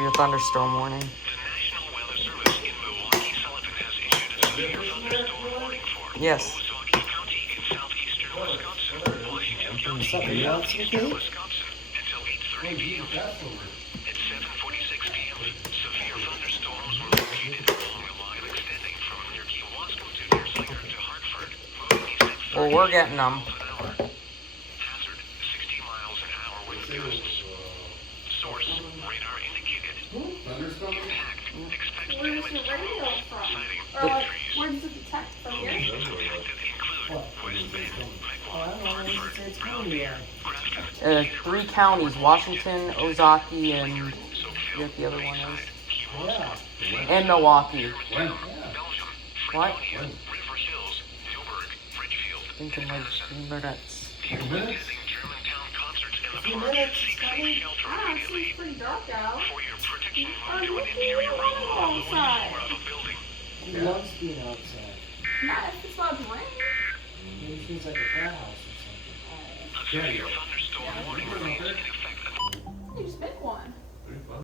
severe thunderstorm warning. The National Weather Service in Milwaukee Sullivan has issued a severe thunderstorm warning for Yes. Milwaukee County in southeastern Wisconsin, Washington County in southeastern Wisconsin until 8:30 p.m. At 7:46 p.m., severe thunderstorms were located along a line extending from near Key Wascom to near Slinger to Hartford, moving east at 30 Well, we're getting them. miles an hour. Hazard, 60 miles an hour with gusts. Source, radar indicated. Thunderstorm? Impact, expect Where's damage your to radio roads, from? citing Or like, trees. where does it detect from here? Locations affected include West Bend, Mequon, Hartford, Brownview, Grafton, 3 counties, Washington, Ozaki, and I forget the other one is. Key Wascom, And Milwaukee. Belgium, What? Fredonia, River Hills, Newburgh, Ridgefield, Thinking like 2 minutes. People attending Germantown concerts in the few park minutes, seek it's safe coming. shelter Ah, it immediately. seems pretty dark out. For your protection, I'm move to an looking interior room around on the outside. floor of a building. He loves being outside. Not if it's not rain. Maybe he feels like a cat house or something. A severe thunderstorm warning remains in effect. You just pick one.